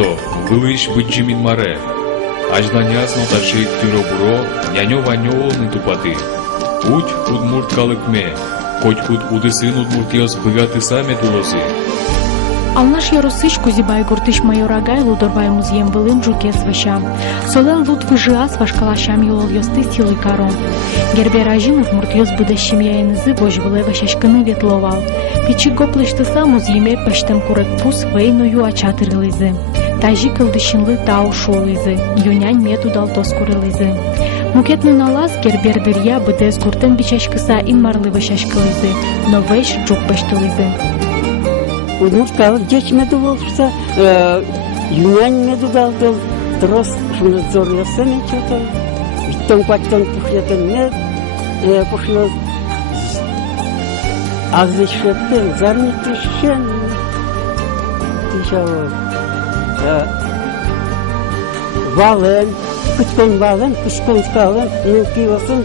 Сто, вылыш быджимин маре. Ажданяс ноташик тюробуро, нянё-ванё не тупаты. Путь удмурт калыкме, хоть худ удысын удмуртиос богаты сами тулосы. Алнаш яросыш кузибай гуртыш майорагай лудорвай музеем вылым жукес вышам. Солен луд выжиас вашкалашам юлол ёсты силы каро. Гербер ажимов муртьёс будащим яйнызы божвылы вашашканы ветловал. Пичи гоплыштыса музееме паштем курек пус вейною ачатырылызы. Тажи кылдышынлы тау шулызы. Юнянь мету далтос курылызы. Мукетны налаз гербер дырья быдез гуртен бичашкыса инмарлы вашашкылызы. Но вэш жук баштылызы. Удмурткалык geçmedi olursa, Yunan medudaldı, dros şunu zorluyorsa ne kötü. Bitton kaçtan puhyatın ne, puhlo ağzı şetten, zarnıtı şen. Dışarı, valen, küçükten valen, küçükten valen, ne diyorsun,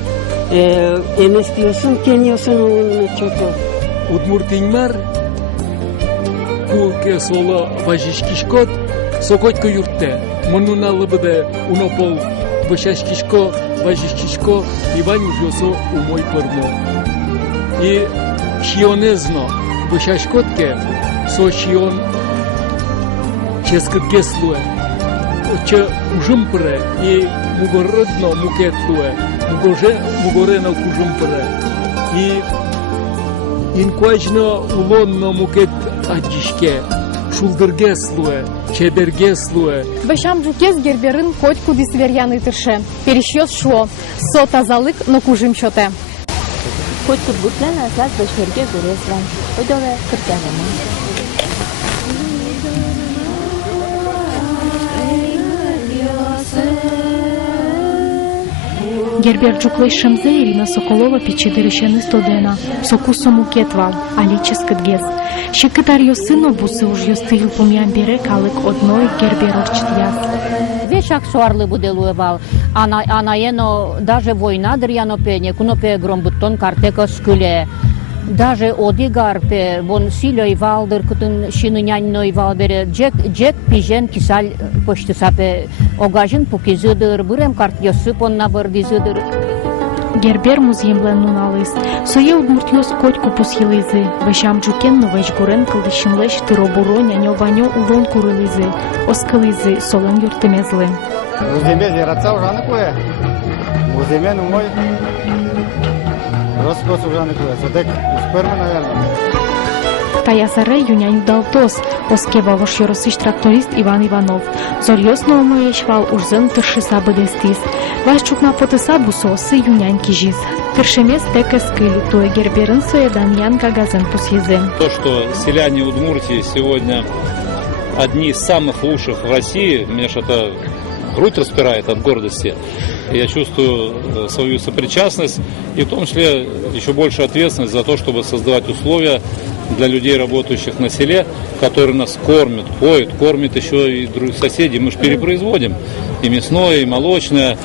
enes diyorsun, keniyorsun onun ne kötü. Удмуртинмар кулке соло важишкишкот сокотко юрте монуналы быде унопол вышашкишко важишкишко иван ужосо умой пормо и шионезно вышашкотке со шион ческыгеслуе че ужымпре и мугородно мукетлуе мугорено кужымпре и инкуажно улонно мукет адишке шулдыргеслуе, чебергеслуе. Вышам жукес герберын хоть куди сверяны тырше. Перещёс шло. Со тазалык, но кужим чоте. Хоть тут бутлен аслат бешерге гуресран. Ойдове кыртянема. Гербер жуклей шамзе Ирина Соколова печи дырещаны стодена. Сокусо мукетвал, аличес кытгез. Шекытар ёсыно бусы уж ёстыгыл помян бере калык одной гербер орчтияс. Вешак суарлы буделуевал. Анаено даже война дырьяно пене, куно пе громбуттон картека скуле. Даже одигар пе вон силой валдыр кутын шинынянной валбере джек пижен кисаль поштысапе огажын пукизыдыр, бырем карт ёсы понна бырдизыдыр. Гербер музеемлен нуналыс. Сое удмуртьёс коть купус елызы. Вышам жукен но вэшгурен кылдышынлэш тыробуро нянё-ванё улон курылызы. Оскылызы солон юртымезлы. Муземе зераца ужаны куэ. Муземе нумой. Роскос ужаны куэ. Содек успырмы, наверное. Таясаре юнянь далтос. Оскева ваш ёросыш тракторист Иван Иванов. Зорьёс но умыешвал ужзен тыршыса быдестис. Ваш чукна потыса бусосы юнянь кижиз. Тыршемес текес кыли, туэ герберын соедан ян гагазен пусъезем. То, что селяне Удмуртии сегодня одни из самых лучших в России, меня что-то грудь распирает от гордости. Я чувствую свою сопричастность и в том числе еще больше ответственность за то, чтобы создавать условия для людей, работающих на селе, которые нас кормят, поют, кормят еще и других соседей. Мы же перепроизводим и мясное, и молочное,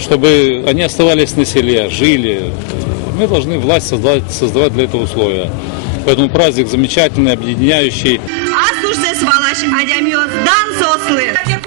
чтобы они оставались на селе, жили. Мы должны власть создавать для этого условия. Поэтому праздник замечательный, объединяющий.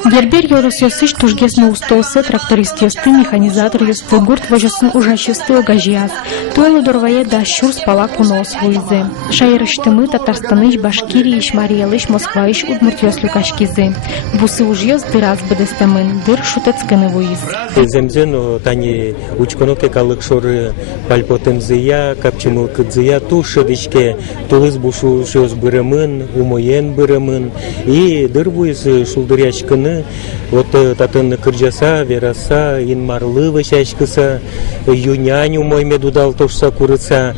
Гербер ёрос ёсыш тужгес на устолсе тракторист ёсты, механизатор ёсты, гурт вожосын ужащысты огажияс. Туэлу дорвае да щур спалак унос вуйзы. Шайрыштымы Татарстаныш, Башкирийш, Мариялыш, Москваиш, Удмуртьёс люкашкизы. Бусы уж ёс дыраз быдестамын, дыр шутецкыны вуиз. Земзено тани учконоке калык шоры пальпотензыя, капчымыл кыдзыя тушыдышке, тулыз бушу шёс бырымын, умоен бырымын. И дыр вуиз шулдыряшкыны, вот татын кыржаса, вераса, инмарлы вышашкыса, юнянь умой медудал тошса курыца,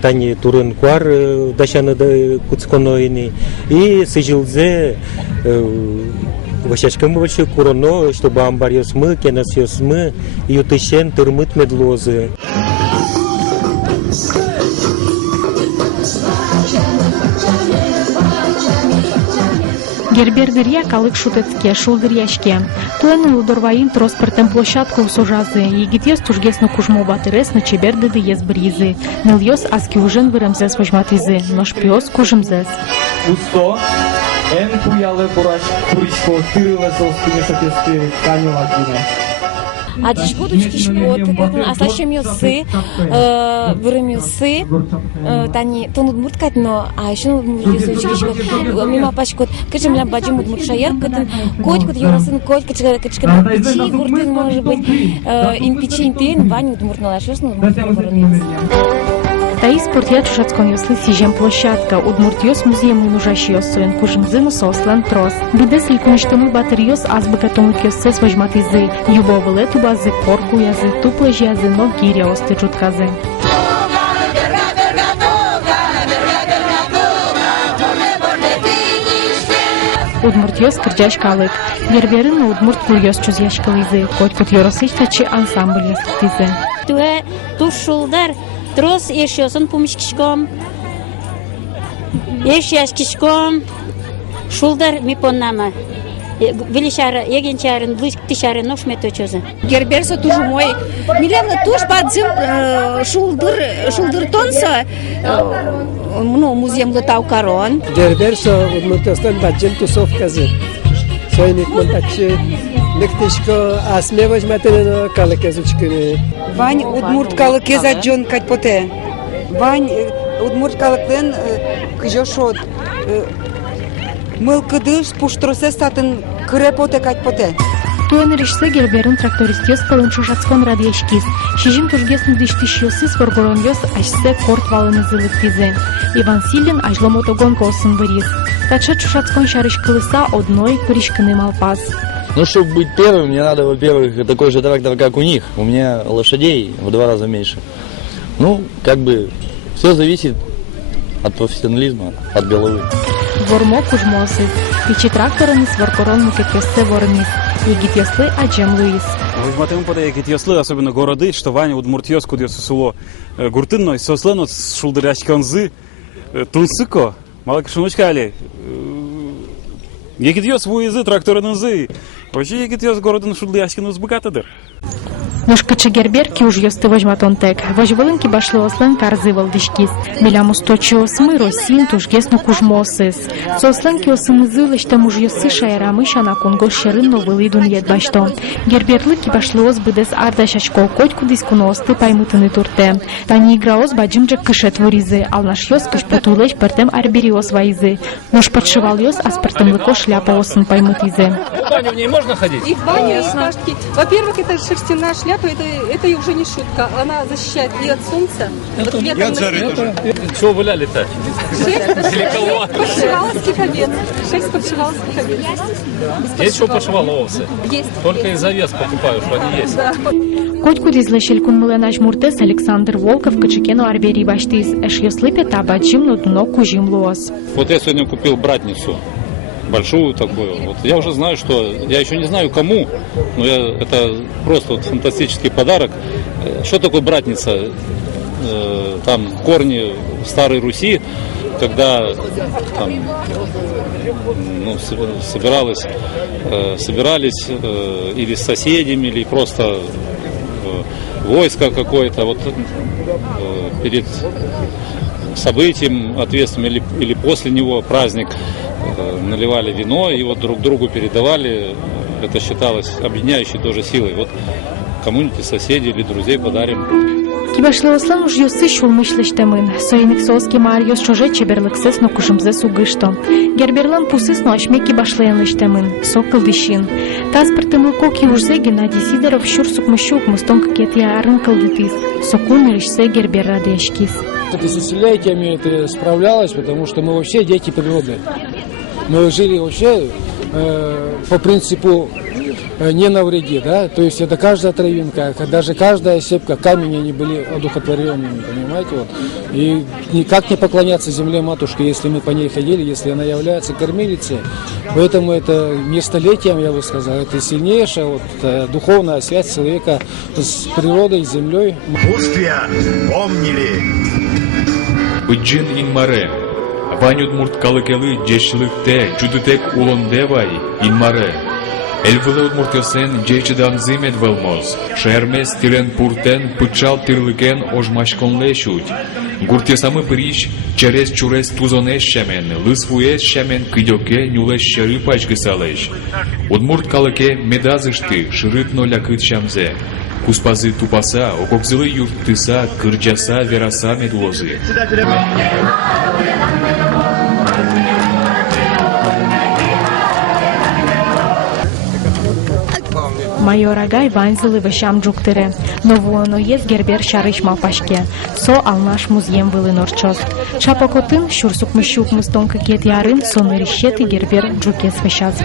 тани турын куар дашаны да куцконоини. И сыжилзе вышашкым больше куроно, чтобы амбар ёсмы, кенас ёсмы, ютышен тырмыт медлозы. Гербердырья калык шутецке, шулдырьяшке. Туэны удорваин транспортен площадку сужазы. Егитьёс тужгесно кужмо батырес на чебердыды ез бризы. Ныльёс аски ужен вырымзес вожматизы, но шпиос кужымзес. Усто, En kuyalı kurişko tırılı sospini şokesti kanyola kine. А дишкодочки шкот, аслашем ёсы, вырым ёсы, тани тон удмурт катно, а еще удмурт ёсочки шкот, мимо пашкот, кычем лям баджим удмурт шаяр кытын, коть ёрасын коть, кычкан пичи гуртын может быть, ин пичи интен, вань удмурт налашёсын удмурт вырым. Таис спортят шацкон ёслы сижем площадка, удмурт ёс музеем унужащий ёсуен, кужим зыну сослен трос. Бидес ликуништамы батыр ёс азбыка томык ёссес вожматызы, юбовылы тубазы, корку язы, туплыж язы, но гиря осты жутказы. Удмурт ёс кырджаш калык, герберын удмурт кул ёс чуз яшкалызы, коть ёросыч тачы ансамбль ёстызы. Туе тушулдар трос yaşıyorsun pumişkişkom. Yaşkişkom. Şuldar mi ponnama. Велишара, егенчарын, близкишары, нож меточозы. Герберса тоже мой. Милевна тоже бадзим шулдыр тонса, ну, музеем летал корон. Герберса удмуртистан баджим тусовказы. Сойник монтачи, лектишко асме возьматырено калыказучкыны. Вань удмурт калыкеза джон катпоте. Вань удмурт калыктен кыжошот. Мылкыдыш пуштросе сатын крепоте катпоте. Туен решсе герберын тракторист ёс пылын шушацкон радиешкиз. Шижим тужгесн дыштиш ёсыз воргорон ёс ашсе корт валыны зылыктизе. Иван Силин ажломотогонко осын вырис. Тача шушацкон шарыш кылыса одной пыришкыны малпас. Ну, чтобы быть первым, мне надо, во-первых, такой же трактор, как у них. У меня лошадей в 2 раза меньше. Ну, как бы, все зависит от профессионализма, от головы. Вормок ужмосыз. Пичи тракторын воргорон мукетёссе вормис. Егит ёслы аджем луис. Возьматым подай егит ёслы, особенно городы, что Ваня удмурт ёс, куд ёсы село Гуртынно, сослено шулдыряшканзы, тунсыко, малакашуночка али. Егит ёс вуизы, тракторынызы. Вообще егит ёс городын шулдыряшканы узбыкатыдыр. Нушкачы герберки уж ёсты вожматон тек. Вожвылынки башлы ослен карзы валдышкиз. Билямус точи осмы росин тужгесну кужмосыз. Сослынки осымызы лыштам уж ёсы шайрамы шана конго шерын новылы дуньет башто. Герберлыки башлы ос быдес ардашачко коть кудискуно осты паймытыны турте. Тани игра ос баджимджак кышет вуризы. Ал наш ёс кыш потулыш пертем арбери ос вайзы. Нуш подшивал ёс аспартем лыко шляпа осын паймытызы. В баню в ней можно ходить? И в бане, во-первых, это шерстяная шляпа, это уже не шутка. Она защищает и от солнца, и от жары. Чего валяли-то? Подшиваловских овец. Шерсть подшиваловских овец. Есть еще подшиваловцы? Есть. Только из овец покупаю, что они есть. Коть кудизлы шелькун мыленаш муртес Александр Волков качекену арбери баштиз. Эш ёслыпе табаджим лудно кужим луос. Вот я сегодня купил братницу. Большую такую. Вот я уже знаю, что я еще не знаю кому, но это просто вот фантастический подарок. Что такое братница? Там корни старой Руси, когда там, ну, собирались или с соседями, или просто войско какое-то вот перед событием ответственным или после него праздник. Наливали вино и вот друг другу передавали. Это считалось объединяющей тоже силой. Вот кому-нибудь из соседей или друзей подарим. Кибашлы ослан уж ёсы шулмышлыштемын. Сойник соски марьёс чоже чеберлыксес но кушымзе сугышто. Герберлан пусыс но ашме кибашлыен лыштемын. Сокыл дышин. Таспортым лукоки ужзе Геннадий Сидоров щур сукмыщук мустон какетия арын кылдытыз. Сокун лишсе гербер радешкис. Тысячелетиями это справлялось, потому что мы вообще дети природы. Мы жили вообще по принципу не навреди, да, то есть это каждая травинка, даже каждая осепка, камень, они были одухотворенными, понимаете, вот. И никак не поклоняться земле матушке, если мы по ней ходили, если она является кормилицей, поэтому это не столетием, я бы сказал, это сильнейшая вот, духовная связь человека с природой, с землей. Устья помнили. Быджин инмаре. Вань удмурт калыкелы джешлыкте, чудытек улондевай инмаре. Эльвылы удмуртёсен жечедам зимет велмоз, шермес тирен пуртен пычал тирлыкен ожмашконле шуть. Гуртесамы брич через чурес тузонеш шамен, лысвуес шамен кыдёке нюлеш шеры пачгысалеш. Удмурт калыке медазышты шырытно лякыт шамзе. Куспазы тупаса, ококзылы юрттыса, кырджаса, вераса медлозы. Майор Агай ванзылы вешам джуктыре. Новуоно ез гербер шарыш малпашке. Со алнаш музьем вылы норчос. Шапокотын шурсук мыщук мыстонка кет ярын сонырищеты гербер джукес вешаз.